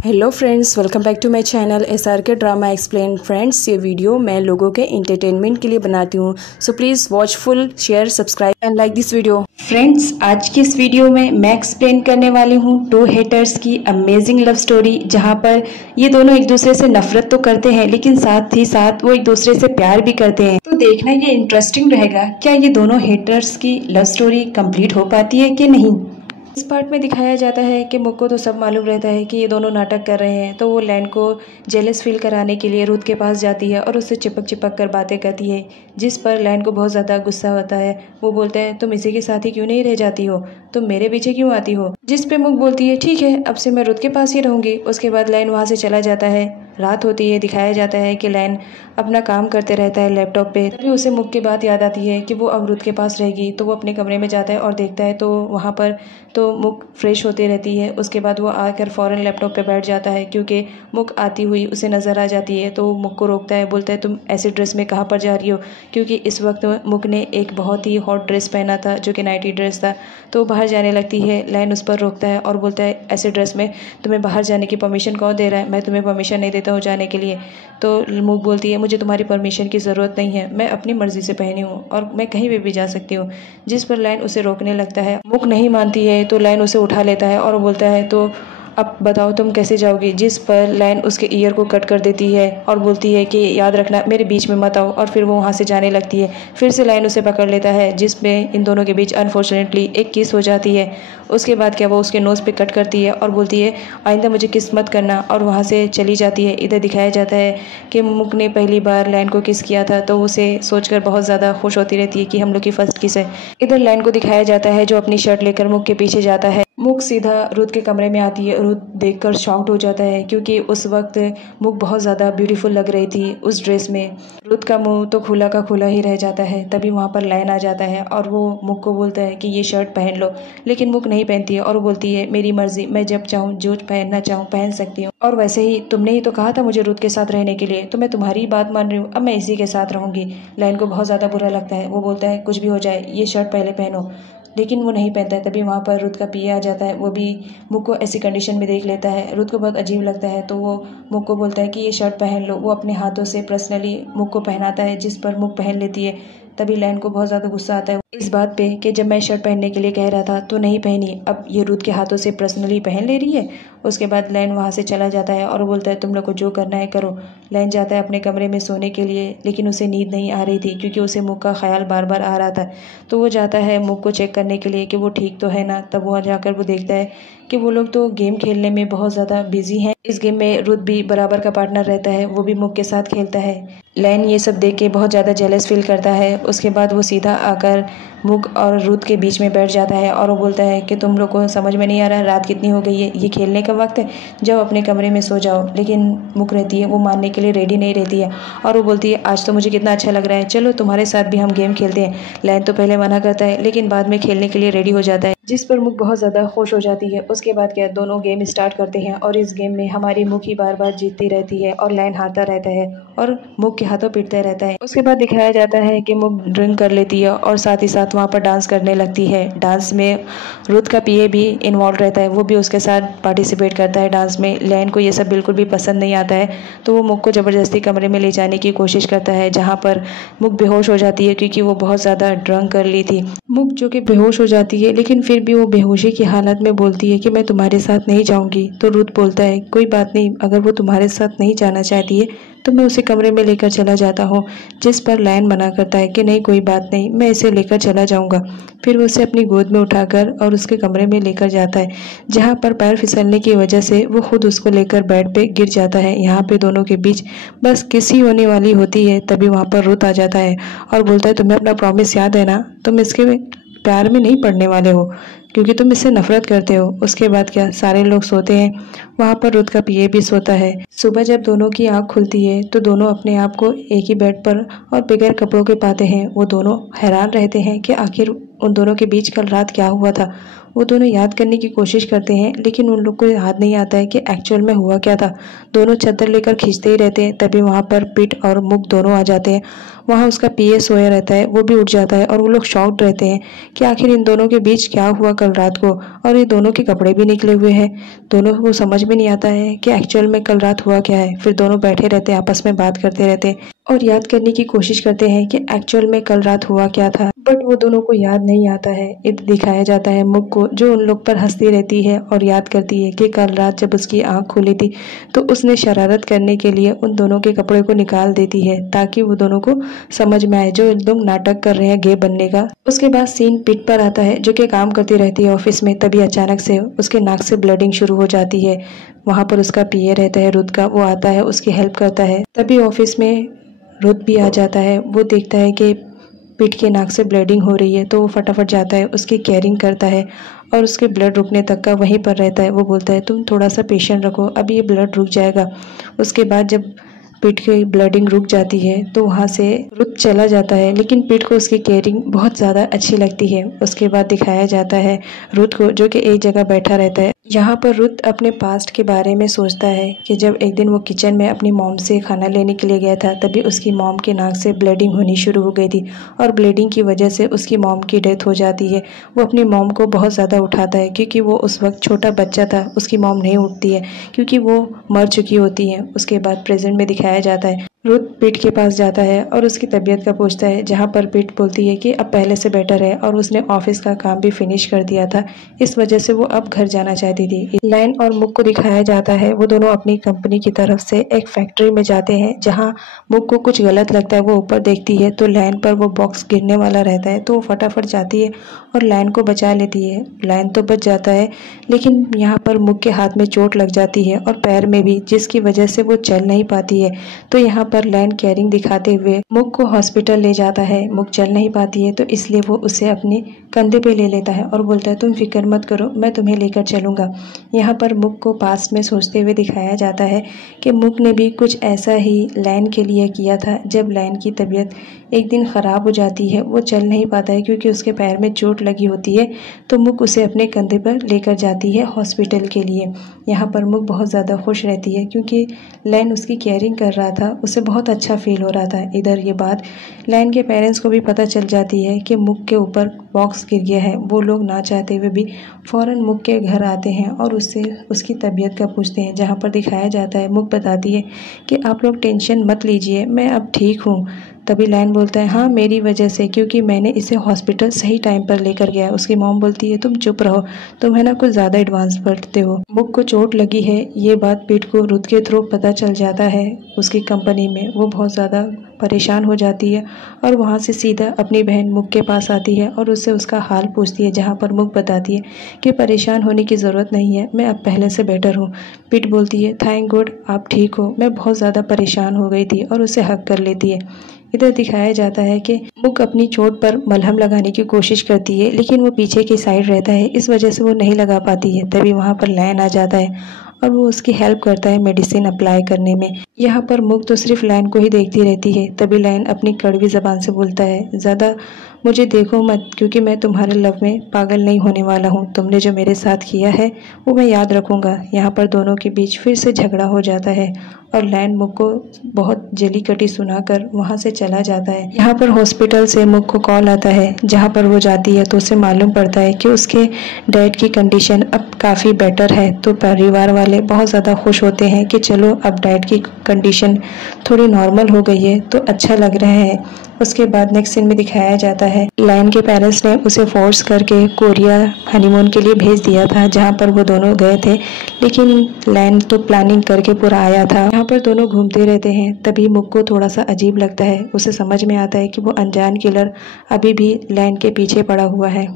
Hello friends, welcome back to my channel SRK drama explain. Friends, ये video मैं लोगों के एंटरटेनमेंट के लिए बनाती हूँ, so please watch full, share, subscribe and like this video. Friends, आज की इस वीडियो में मैं एक्सप्लेन करने वाली हूँ टू हेटर्स की अमेजिंग लव स्टोरी, जहाँ पर ये दोनों एक दूसरे से नफरत तो करते हैं लेकिन साथ ही साथ वो एक दूसरे से प्यार भी करते हैं। तो देखना ये इंटरेस्टिंग रहेगा, क्या ये दोनों हेटर्स की लव स्टोरी कंप्लीट हो पाती है कि नहीं। इस पार्ट में दिखाया जाता है कि मुक को तो सब मालूम रहता है कि ये दोनों नाटक कर रहे हैं, तो वो लैन को जेलस फील कराने के लिए रुथ के पास जाती है और उससे चिपक चिपक कर बातें करती है, जिस पर लैन को बहुत ज़्यादा गुस्सा होता है। वो बोलता है, तुम इसी के साथ ही क्यों नहीं रह जाती हो, तुम मेरे पीछे क्यों आती हो। जिस पे मुक बोलती है, ठीक है, अब से मैं रुथ के पास ही रहूँगी। उसके बाद लैन वहाँ से चला जाता है। रात होती है। दिखाया जाता है कि लैन अपना काम करते रहता है लैपटॉप पे। तभी उसे मुक की बात याद आती है कि वो अब रुथ के पास रहेगी, तो वो अपने कमरे में जाता है और देखता है तो वहाँ पर तो मुक फ्रेश होती रहती है। उसके बाद वो आकर फ़ौरन लैपटॉप पे बैठ जाता है, क्योंकि मुक आती हुई उसे नज़र आ जाती है। तो मुक को रोकता है, बोलता है, तुम ऐसे ड्रेस में कहाँ पर जा रही हो, क्योंकि इस वक्त मुक ने एक बहुत ही हॉट ड्रेस पहना था जो कि नाइटी ड्रेस था। तो बाहर जाने लगती है। लैन उस पर रोकता है और बोलता है, ऐसे ड्रेस में तुम्हें बाहर जाने की परमिशन कौन दे रहा है, मैं तुम्हें परमिशन नहीं देता हूँ जाने के लिए। तो मुक बोलती है, मुझे तुम्हारी परमिशन की ज़रूरत नहीं है, मैं अपनी मर्ज़ी से पहनी हूँ और मैं कहीं भी जा सकती हूँ। जिस पर लैन उसे रोकने लगता है। मुक नहीं मानती है तो लैन उसे उठा लेता है और बोलता है, तो अब बताओ तुम कैसे जाओगी। जिस पर लैन उसके ईयर को कट कर देती है और बोलती है कि याद रखना, मेरे बीच में मत आओ। और फिर वो वहाँ से जाने लगती है। फिर से लैन उसे पकड़ लेता है, जिसमें इन दोनों के बीच अनफॉर्चुनेटली एक किस हो जाती है। उसके बाद क्या वो उसके नोज़ पे कट करती है और बोलती है, आइंदा मुझे किस मत करना, और वहाँ से चली जाती है। इधर दिखाया जाता है कि मुक ने पहली बार लैन को किस किया था, तो उसे सोचकर बहुत ज़्यादा खुश होती रहती है कि हम लोग की फर्स्ट किस है। इधर लैन को दिखाया जाता है जो अपनी शर्ट लेकर मुक के पीछे जाता है। मुक सीधा रुथ के कमरे में आती है। रुथ देखकर शॉक्ड हो जाता है, क्योंकि उस वक्त मुक बहुत ज़्यादा ब्यूटीफुल लग रही थी उस ड्रेस में। रुथ का मुंह तो खुला का खुला ही रह जाता है। तभी वहाँ पर लैन आ जाता है और वो मुक को बोलता है कि ये शर्ट पहन लो, लेकिन मुक नहीं पहनती है और वो बोलती है, मेरी मर्जी, मैं जब चाहूँ जो पहनना चाहूँ पहन सकती हूँ, और वैसे ही तुमने ही तो कहा था मुझे रुथ के साथ रहने के लिए, तो मैं तुम्हारी बात मान रही हूँ, अब मैं इसी के साथ रहूँगी। लैन को बहुत ज़्यादा बुरा लगता है। वो बोलता है, कुछ भी हो जाए, ये शर्ट पहले पहनो, लेकिन वो नहीं पहनता है। तभी वहाँ पर रुथ का पिया आ जाता है। वो भी मुक को ऐसी कंडीशन में देख लेता है। रुथ को बहुत अजीब लगता है, तो वो मुक को बोलता है कि ये शर्ट पहन लो। वो अपने हाथों से पर्सनली मुक को पहनाता है, जिस पर मुक पहन लेती है। तभी लैन को बहुत ज़्यादा गुस्सा आता है इस बात पे कि जब मैं शर्ट पहनने के लिए कह रहा था तो नहीं पहनी, अब ये रुथ के हाथों से पर्सनली पहन ले रही है। उसके बाद लैन वहाँ से चला जाता है और बोलता है, तुम लोग को जो करना है करो। लैन जाता है अपने कमरे में सोने के लिए, लेकिन उसे नींद नहीं आ रही थी, क्योंकि उसे मुक का ख्याल बार बार आ रहा था। तो वो जाता है मुक को चेक करने के लिए कि वो ठीक तो है ना। तब वहाँ जाकर वो देखता है कि वो लोग तो गेम खेलने में बहुत ज़्यादा बिजी हैं। इस गेम में रुथ भी बराबर का पार्टनर रहता है, वो भी मुक के साथ खेलता है। लैन ये सब देख के बहुत ज़्यादा जेलस फील करता है। उसके बाद वो सीधा आकर मुक और रुथ के बीच में बैठ जाता है और वो बोलता है कि तुम लोग को समझ में नहीं आ रहा, रात कितनी हो गई है, ये खेलने का वक्त है, जब अपने कमरे में सो जाओ। लेकिन मुक रहती है, वो मानने के लिए रेडी नहीं रहती है और वो बोलती है, आज तो मुझे कितना अच्छा लग रहा है, चलो तुम्हारे साथ भी हम गेम खेलते हैं। लैन तो पहले मना करता है, लेकिन बाद में खेलने के लिए रेडी हो जाता है, जिस पर मुक बहुत ज़्यादा खुश हो जाती है। उसके बाद क्या, दोनों गेम स्टार्ट करते हैं और इस गेम में हमारी मुक ही बार बार जीतती रहती है और लैन हारता रहता है और मुक के हाथों पीटता रहता है। उसके बाद दिखाया जाता है कि मुक ड्रिंक कर लेती है और साथ ही साथ वहाँ पर डांस करने लगती है। डांस में रुथ का पीए भी इन्वॉल्व रहता है, वो भी उसके साथ पार्टिसिपेट करता है डांस में। लैन को ये सब बिल्कुल भी पसंद नहीं आता है, तो वो मुक को ज़बरदस्ती कमरे में ले जाने की कोशिश करता है, जहाँ पर मुक बेहोश हो जाती है, क्योंकि वो बहुत ज़्यादा ड्रंक कर ली थी। मुक जो कि बेहोश हो जाती है, लेकिन फिर भी वो बेहोशी की हालत में बोलती है कि मैं तुम्हारे साथ नहीं जाऊँगी। तो रुथ बोलता है, कोई बात नहीं, अगर वो तुम्हारे साथ नहीं जाना चाहती है तो मैं उसे कमरे में लेकर चला जाता हूँ। जिस पर लैन मना करता है कि नहीं, कोई बात नहीं, मैं इसे लेकर चला जाऊँगा। फिर वो उसे अपनी गोद में उठाकर और उसके कमरे में लेकर जाता है, जहाँ पर पैर फिसलने की वजह से वो खुद उसको लेकर बेड पे गिर जाता है। यहाँ पे दोनों के बीच बस किसी होने वाली होती है। तभी वहाँ पर रुथ आ जाता है और बोलता है, तुम्हें अपना प्रॉमिस याद है ना, तुम इसके प्यार में नहीं पड़ने वाले हो, क्योंकि तुम इससे नफरत करते हो। उसके बाद क्या, सारे लोग सोते हैं। वहाँ पर रुथ का पिए भी सोता है। सुबह जब दोनों की आंख खुलती है तो दोनों अपने आप को एक ही बेड पर और बगैर कपड़ों के पाते हैं। वो दोनों हैरान रहते हैं कि आखिर उन दोनों के बीच कल रात क्या हुआ था। वो दोनों याद करने की कोशिश करते हैं, लेकिन उन लोग को याद नहीं आता है कि एक्चुअल में हुआ क्या था। दोनों चादर लेकर खींचते ही रहते हैं, तभी वहाँ पर पिट और मुक दोनों आ जाते हैं। वहाँ उसका पीए सोया रहता है, वो भी उठ जाता है और वो लोग शॉक्ड रहते हैं कि आखिर इन दोनों के बीच क्या हुआ कल रात को, और ये दोनों के कपड़े भी निकले हुए हैं। दोनों को समझ में नहीं आता है कि एक्चुअल में कल रात हुआ क्या है। फिर दोनों बैठे रहते हैं, आपस में बात करते रहते हैं और याद करने की कोशिश करते हैं कि एक्चुअल में कल रात हुआ क्या था, बट वो दोनों को याद नहीं आता है। इधर दिखाया जाता है मुक को, जो उन लोग पर हंसती रहती है और याद करती है कि कल रात जब उसकी आंख खुली थी तो उसने शरारत करने के लिए उन दोनों के कपड़े को निकाल देती है, ताकि वो दोनों को समझ में आए जो लोग नाटक कर रहे हैं गे बनने का। उसके बाद सीन पिट पर आता है, जो कि काम करती रहती है ऑफिस में। तभी अचानक से उसके नाक से ब्लडिंग शुरू हो जाती है। वहाँ पर उसका पीए रहता है रुद का, वो आता है, उसकी हेल्प करता है। तभी ऑफिस में रुद भी आ जाता है। वो देखता है कि पिट के नाक से ब्लीडिंग हो रही है, तो वो फटाफट जाता है, उसकी केयरिंग करता है और उसके ब्लड रुकने तक का वहीं पर रहता है। वो बोलता है तुम थोड़ा सा पेशेंट रखो, अभी ये ब्लड रुक जाएगा। उसके बाद जब पिट की ब्लीडिंग रुक जाती है तो वहाँ से रुद चला जाता है, लेकिन पिट को उसकी केयरिंग बहुत ज़्यादा अच्छी लगती है। उसके बाद दिखाया जाता है रुद को, जो कि एक जगह बैठा रहता है। यहाँ पर रुद अपने पास्ट के बारे में सोचता है कि जब एक दिन वो किचन में अपनी मॉम से खाना लेने के लिए गया था, तभी उसकी मॉम के नाक से ब्लीडिंग होनी शुरू हो गई थी और ब्लीडिंग की वजह से उसकी मॉम की डेथ हो जाती है। वो अपनी मॉम को बहुत ज़्यादा उठाता है, क्योंकि वो उस वक्त छोटा बच्चा था। उसकी मॉम नहीं उठती है क्योंकि वो मर चुकी होती है। उसके बाद प्रेजेंट में दिखाया जाता है रुद पिट के पास जाता है और उसकी तबीयत का पूछता है, जहाँ पर पिट बोलती है कि अब पहले से बेटर है और उसने ऑफिस का काम भी फिनिश कर दिया था, इस वजह से वो अब घर जाना चाहती थी। लैन और मुक को दिखाया जाता है, वो दोनों अपनी कंपनी की तरफ से एक फैक्ट्री में जाते हैं। जहाँ मुक को कुछ गलत लगता है, वो ऊपर देखती है तो लैन पर वो बॉक्स गिरने वाला रहता है, तो वो फटाफट जाती है और लैन को बचा लेती है। लैन तो बच जाता है, लेकिन यहाँ पर मुक के हाथ में चोट लग जाती है और पैर में भी, जिसकी वजह से वो चल नहीं पाती है। तो यहाँ पर लैन केयरिंग दिखाते हुए मुक को हॉस्पिटल ले जाता है। मुक चल नहीं पाती है, तो इसलिए वो उसे अपने कंधे पे ले लेता है और बोलता है तुम फिक्र मत करो, मैं तुम्हें लेकर चलूँगा। यहाँ पर मुक को पास में सोचते हुए दिखाया जाता है कि मुक ने भी कुछ ऐसा ही लैन के लिए किया था। जब लैन की तबीयत एक दिन ख़राब हो जाती है, वो चल नहीं पाता है क्योंकि उसके पैर में चोट लगी होती है, तो मुक उसे अपने कंधे पर लेकर जाती है हॉस्पिटल के लिए। यहाँ पर मुक बहुत ज़्यादा खुश रहती है क्योंकि लैन उसकी केयरिंग कर रहा था, उसे बहुत अच्छा फील हो रहा था। इधर ये बात लैन के पेरेंट्स को भी पता चल जाती है कि मुक के ऊपर बॉक्स गिर गया है। वो लोग ना चाहते हुए भी फ़ौरन मुक के घर आते हैं और उससे उसकी तबीयत का पूछते हैं। जहाँ पर दिखाया जाता है मुक बताती है कि आप लोग टेंशन मत लीजिए, मैं अब ठीक हूँ। तभी लैन बोलता है हाँ मेरी वजह से, क्योंकि मैंने इसे हॉस्पिटल सही टाइम पर लेकर गया। उसकी मॉम बोलती है तुम चुप रहो, तुम है ना कुछ ज़्यादा एडवांस बढ़ते हो। मुक को चोट लगी है, ये बात पिट को रुद के थ्रू पता चल जाता है उसकी कंपनी में। वो बहुत ज़्यादा परेशान हो जाती है और वहाँ से सीधा अपनी बहन मुक के पास आती है और उससे उसका हाल पूछती है। जहाँ पर मुक बताती है कि परेशान होने की ज़रूरत नहीं है, मैं अब पहले से बेटर हूँ। पिट बोलती है थैंक गॉड आप ठीक हो, मैं बहुत ज़्यादा परेशान हो गई थी, और उसे हक कर लेती है। इधर दिखाया जाता है कि मुक अपनी चोट पर मलहम लगाने की कोशिश करती है, लेकिन वो पीछे की साइड रहता है, इस वजह से वो नहीं लगा पाती है। तभी वहाँ पर लैन आ जाता है और वो उसकी हेल्प करता है मेडिसिन अप्लाई करने में। यहाँ पर मुक तो सिर्फ लैन को ही देखती रहती है। तभी लैन अपनी कड़वी ज़बान से बोलता है ज़्यादा मुझे देखो मत, क्योंकि मैं तुम्हारे लव में पागल नहीं होने वाला हूँ। तुमने जो मेरे साथ किया है वो मैं याद रखूँगा। यहाँ पर दोनों के बीच फिर से झगड़ा हो जाता है और लैन मुक को बहुत जली कटी सुनाकर वहाँ से चला जाता है। यहाँ पर हॉस्पिटल से मुक को कॉल आता है, जहाँ पर वो जाती है तो उसे मालूम पड़ता है कि उसके डैड की कंडीशन अब काफ़ी बेटर है। तो परिवार वाले बहुत ज़्यादा खुश होते हैं कि चलो अब डैड की कंडीशन थोड़ी नॉर्मल हो गई है, तो अच्छा लग रहा है। उसके बाद नेक्स्ट सीन में दिखाया जाता है लैन के पेरेंट्स ने उसे फोर्स करके कोरिया हनीमून के लिए भेज दिया था, जहाँ पर वो दोनों गए थे, लेकिन लैन तो प्लानिंग करके पूरा आया था। यहाँ पर दोनों घूमते रहते हैं। तभी मुक को थोड़ा सा अजीब लगता है, उसे समझ में आता है कि वो अनजान किलर अभी भी लैन के पीछे पड़ा हुआ है।